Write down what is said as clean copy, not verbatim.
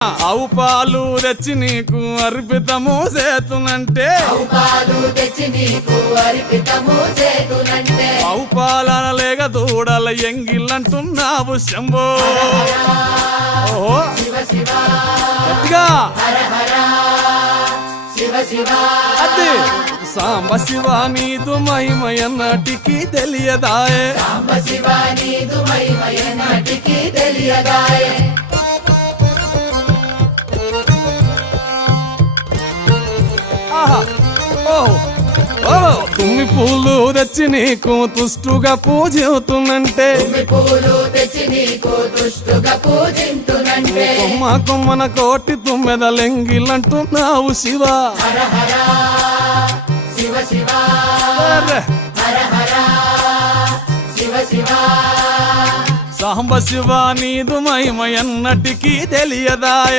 ఆవు పాలు తెచ్చి నీకు అర్పితము చేతునంటే ఆవు పాలన లేక దూడల ఎంగిల్లంటున్నావు శంభో. ఓహో గట్టిగా అదే సాంబ శివ నీదు మహిమయన్నటికి తెలియదాయే. తుమ్మి పూలు తెచ్చి నీకు తుష్టుగా పూజింతునంటే కొమ్మ కొమ్మన కోటి తుమ్మెదలెంగిలంటున్నావు శివ. సాంబ శివ నీదు మహిమయన్నటికి తెలియదా.